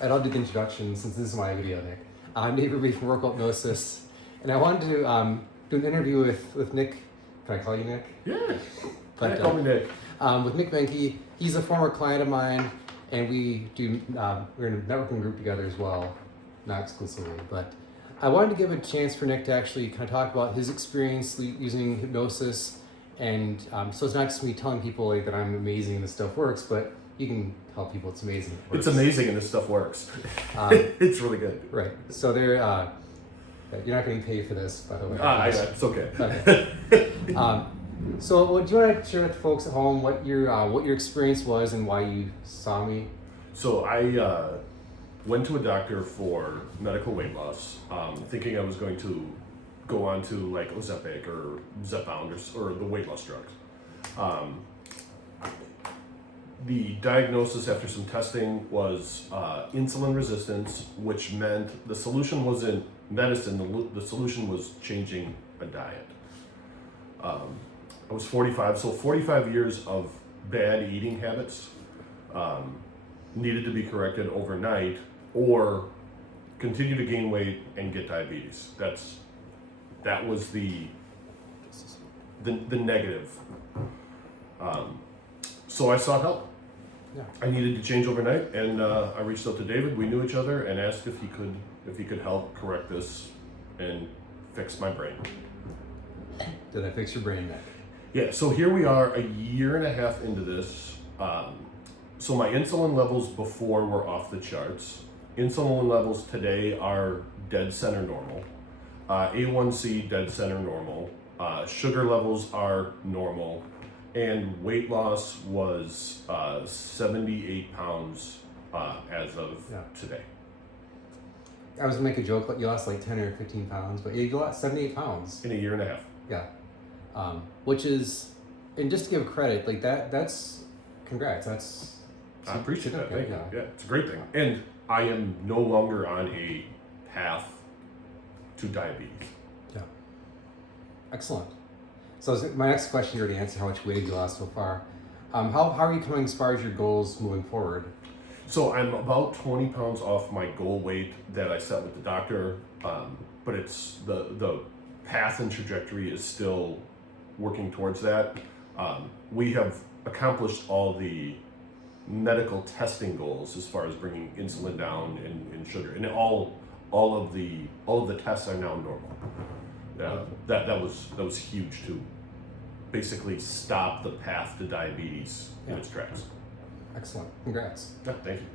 And I'll do the introduction since this is my video, Nick. I'm Nate Ruby from Hypnosis, and I wanted to do an interview with Nick. Can I call you Nick? Yeah, But, call me Nick. With Nick Behnke. He's a former client of mine, and we're in a networking group together as well, not exclusively. But I wanted to give a chance for Nick to actually kind of talk about his experience using hypnosis, and so it's not just me telling people like that I'm amazing and this stuff works, but you can tell people it's amazing. It works. It's amazing and this stuff works. It's really good. Right. So they're you're not getting paid for this, by the way. It's okay. Okay. So, do you want to share with folks at home what your experience was and why you saw me? So I went to a doctor for medical weight loss, thinking I was going to go on to like Ozempic or Zepbound or the weight loss drugs. The diagnosis after some testing was insulin resistance, which meant the solution wasn't medicine, the solution was changing a diet. I was 45, so 45 years of bad eating habits needed to be corrected overnight or continue to gain weight and get diabetes. That was the negative. So I sought help. Yeah. I needed to change overnight, and I reached out to David. We knew each other, and asked if he could help correct this and fix my brain. Did I fix your brain, Nick? Yeah. So here we are, a year and a half into this. So my insulin levels before were off the charts. Insulin levels today are dead center normal. A1C dead center normal. Sugar levels are normal. And weight loss was 78 pounds as of today. I was gonna make a joke like you lost like 10 or 15 pounds, but you lost 78 pounds. In a year and a half. Yeah. Which is, and just to give credit, like that's, congrats, I appreciate that, thank you. Yeah. Yeah, it's a great thing. And I am no longer on a path to diabetes. Yeah. Excellent. So my next question, you already answered how much weight you lost so far. How are you coming as far as your goals moving forward? So I'm about 20 pounds off my goal weight that I set with the doctor, but it's the path and trajectory is still working towards that. We have accomplished all the medical testing goals as far as bringing insulin down and sugar, and all of the tests are now normal. That was huge to basically stop the path to diabetes in its tracks. Excellent. Congrats. Yeah, thank you.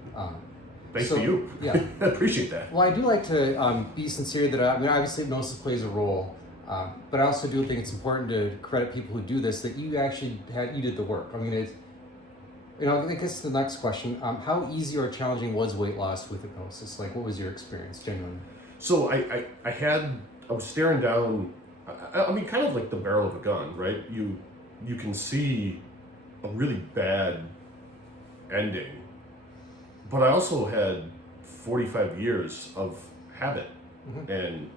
Thanks so, to you. Yeah. I appreciate that. Well, I do like to be sincere that obviously hypnosis plays a role, but I also do think it's important to credit people who do this that you actually you did the work. I mean, I guess the next question: how easy or challenging was weight loss with hypnosis? Like, what was your experience, genuinely? So I was staring down. I mean, kind of like the barrel of a gun, right? You can see a really bad ending, but I also had 45 years of habit and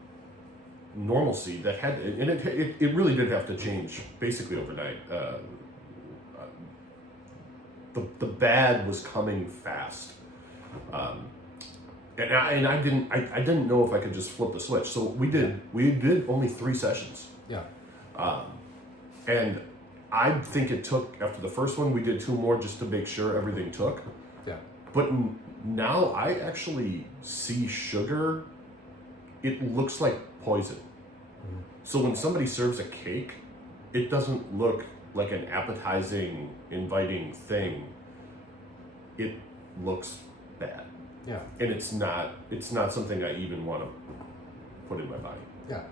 normalcy that it really did have to change basically overnight. The bad was coming fast, and I didn't know if I could just flip the switch. So we did only 3 sessions. Yeah. And I think it took, after the first one, we did 2 more just to make sure everything took. Yeah. But now I actually see sugar, it looks like poison. Mm-hmm. So when somebody serves a cake, it doesn't look like an appetizing, inviting thing. It looks bad. Yeah. And it's not something I even want to put in my body. Yeah.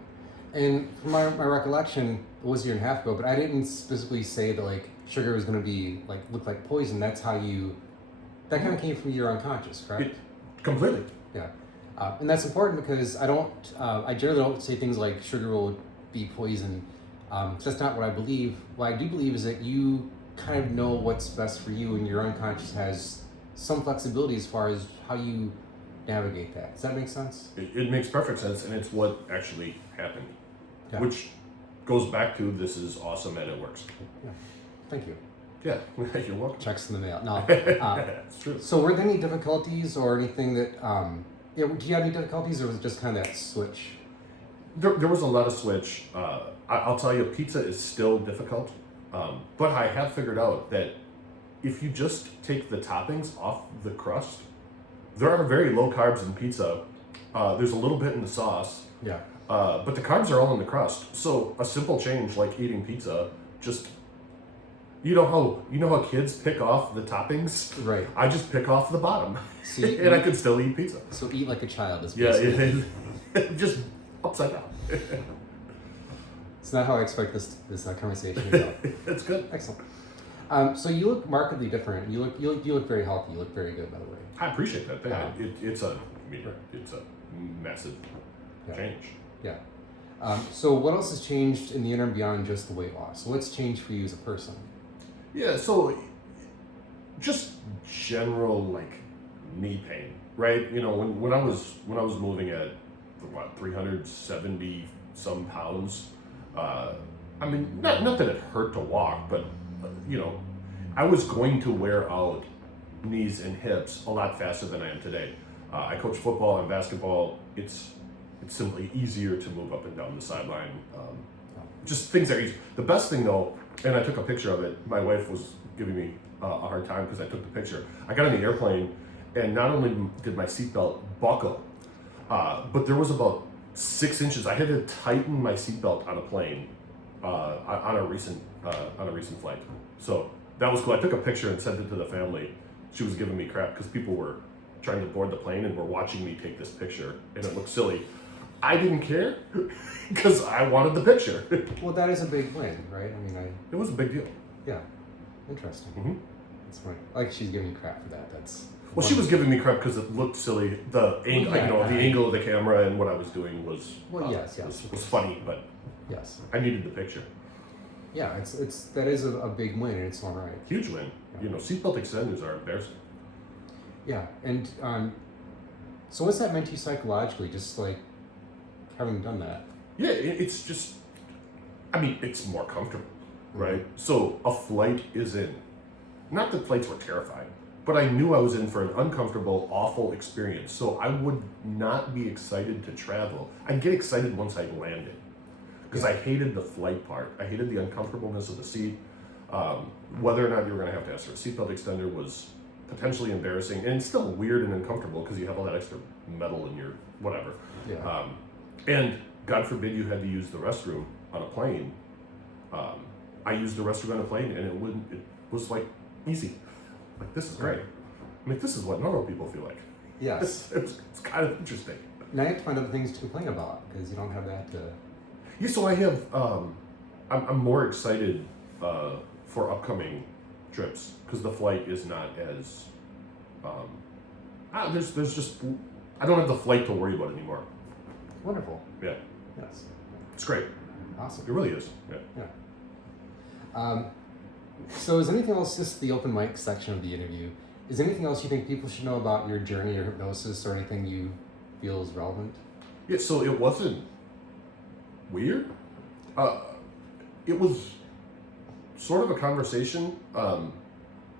And from my recollection, it was a year and a half ago, but I didn't specifically say that like sugar was going to be like look like poison. That's how that kind of came from your unconscious, correct? Completely. Yeah. And that's important because I generally don't say things like sugar will be poison. That's not what I believe. What I do believe is that you kind of know what's best for you, and your unconscious has some flexibility as far as how you navigate that. Does that make sense? It makes perfect sense, and it's what actually happened, Yeah. which goes back to this is awesome and it works. Yeah. Thank you. Yeah, you're welcome. Checks in the mail. No. It's true. So were there any difficulties or anything that, do you have any difficulties, or was it just kind of that switch? There was a lot of switch. I'll tell you, pizza is still difficult, but I have figured out that if you just take the toppings off the crust, there are very low carbs in pizza. There's a little bit in the sauce, Yeah. but the carbs are all in the crust. So a simple change like eating pizza, just you know how kids pick off the toppings. Right. I just pick off the bottom, So you and I eat- could still eat pizza. So eat like a child is Yeah, basically. just upside down. It's not how I expect this conversation to go. It's good. Excellent. So you look markedly different. You look very healthy. You look very good, by the way. I appreciate that. Yeah. It's a massive Yeah. change. Yeah. So what else has changed in the interim beyond just the weight loss? So what's changed for you as a person? Yeah, so just general like knee pain, right? You know, when I was moving at 370 some pounds, I mean, not that it hurt to walk, but you know, I was going to wear out knees and hips a lot faster than I am today. I coach football and basketball. It's simply easier to move up and down the sideline. Just things are easy. The best thing though, and I took a picture of it. My wife was giving me a hard time because I took the picture. I got on the airplane, and not only did my seatbelt buckle, but there was about 6 inches. I had to tighten my seatbelt on a plane on a recent flight. So that was cool. I took a picture and sent it to the family. She was giving me crap because people were trying to board the plane and were watching me take this picture, and it looked silly. I didn't care because I wanted the picture. Well, that is a big win, right? I mean, It was a big deal. yeah, interesting. Mm-hmm. That's funny. Like she's giving you crap for that. That's Well, she was giving me crap because it looked silly. The angle, Yeah, the yeah. angle of the camera and what I was doing was Yes. was funny, but Yes. I needed the picture. Yeah, it's that is a big win, and it's all right. Huge win. You know, seatbelt extenders are embarrassing. Yeah, and so what's that meant to you psychologically? Just like having done that. Yeah, it's just, I mean, it's more comfortable, right? So a flight is in. Not that flights were terrifying, but I knew I was in for an uncomfortable, awful experience. So I would not be excited to travel. I'd get excited once I landed, because I hated the flight part. I hated the uncomfortableness of the seat. Whether or not you were going to have to ask for a seatbelt extender was potentially embarrassing, and it's still weird and uncomfortable because you have all that extra metal in your whatever. Yeah. And God forbid you had to use the restroom on a plane. I used the restroom on a plane, and it was like easy. Like, this is great. I mean, this is what normal people feel like. Yes. It's kind of interesting. Now you have to find other things to complain about because you don't have that. Yeah, so I have. I'm more excited for upcoming trips because the flight is not as. There's just I don't have the flight to worry about anymore. Wonderful. Yeah, Yes. it's great. Awesome. It really is. Yeah. Yeah. So is anything else, just the open mic section of the interview, is there anything else you think people should know about your journey or hypnosis, or anything you feel is relevant? Yeah. So it wasn't weird. It was sort of a conversation.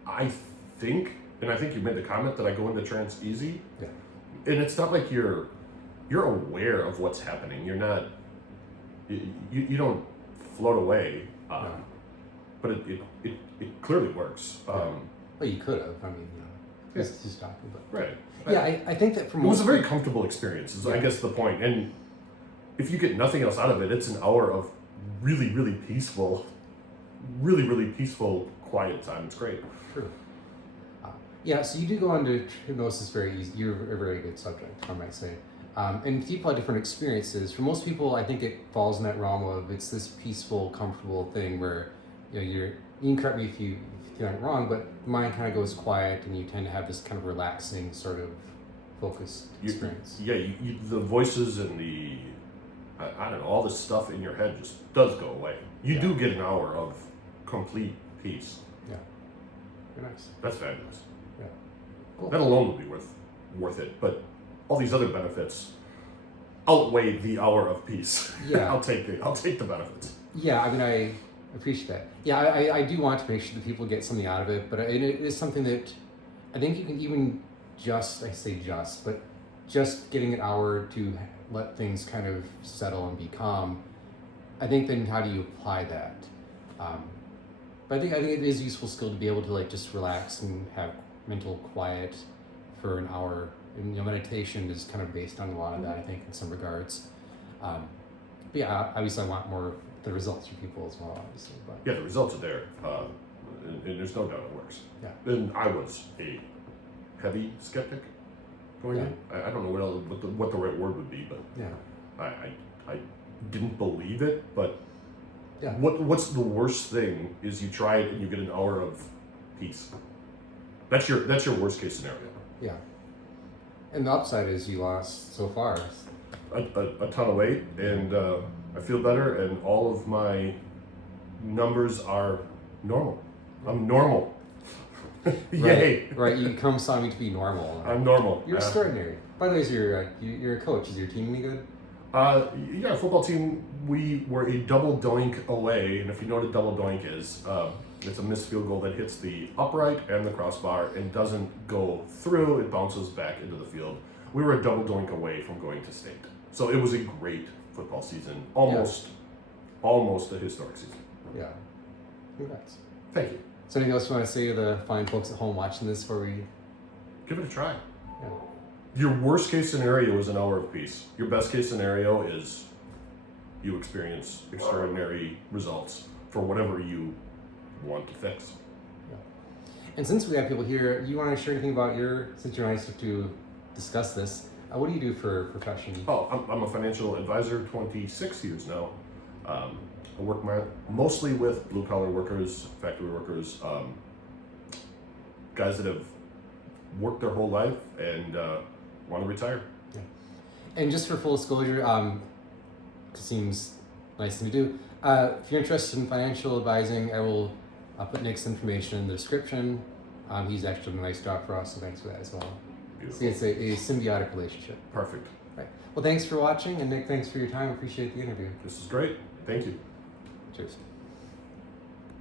I think you made the comment that I go into trance easy. Yeah. And it's not like you're aware of what's happening. You're not. You don't float away. No. But it clearly works. Well, you could have. I mean, just talking, but Right. yeah, I think that for It was most a very comfortable experience, is I Yeah. guess the point. And if you get nothing else out of it, it's an hour of really, really peaceful, quiet time. It's great. True. Yeah, so you do go into hypnosis very easy. You're a very good subject, I might say. And people have different experiences. For most people, I think it falls in that realm of it's this peaceful, comfortable thing where you can correct me if you feel I'm wrong, but the mind kind of goes quiet and you tend to have this kind of relaxing sort of focused experience. The voices and the I don't know, all this stuff in your head just does go away. You do get an hour of complete peace. Yeah. Very nice. That's fabulous. Yeah. Cool. That alone would be worth it. But all these other benefits outweigh the hour of peace. Yeah. I'll take the benefits. Yeah, I mean, appreciate that. Yeah, I do want to make sure that people get something out of it, but it is something that I think you can even just getting an hour to let things kind of settle and be calm. I think then how do you apply that? But I think it is a useful skill to be able to like just relax and have mental quiet for an hour. And meditation is kind of based on a lot of that, I think, in some regards. But yeah, obviously I want more of the results for people as well, obviously. But Yeah, the results are there, and there's no doubt it works. Yeah. And I was a heavy skeptic going in. I don't know what the right word would be, but yeah, I didn't believe it. But yeah, what's the worst thing is you try it and you get an hour of peace. That's your worst case scenario. yeah. And the upside is you lost so far. A ton of weight, and I feel better, and all of my numbers are normal. I'm normal. Yay! Right. You come saw me to be normal. I'm normal. You're extraordinary. By the way, you're a coach. Is your team any good? Yeah, football team. We were a double doink away, and if you know what a double doink is, it's a missed field goal that hits the upright and the crossbar and doesn't go through. It bounces back into the field. We were a double doink away from going to state, so it was a great football season. Almost a historic season. Yeah. Congrats. Thank you. So anything else you want to say to the fine folks at home watching this before we? Give it a try. Yeah. Your worst case scenario is an hour of peace. Your best case scenario is you experience extraordinary results for whatever you want to fix. Yeah. And since we have people here, you want to share anything about since you're nice to discuss this, what do you do for a profession? Oh, I'm a financial advisor, 26 years now. I work mostly with blue collar workers, factory workers, guys that have worked their whole life and want to retire. Yeah. And just for full disclosure, it seems nice thing to do. If you're interested in financial advising, I'll put Nick's information in the description. He's actually done a nice job for us, so thanks for that as well. Beautiful. See, it's a symbiotic relationship. Perfect. Right. Well, thanks for watching, and Nick, thanks for your time. Appreciate the interview. This is great. Thank you. Cheers.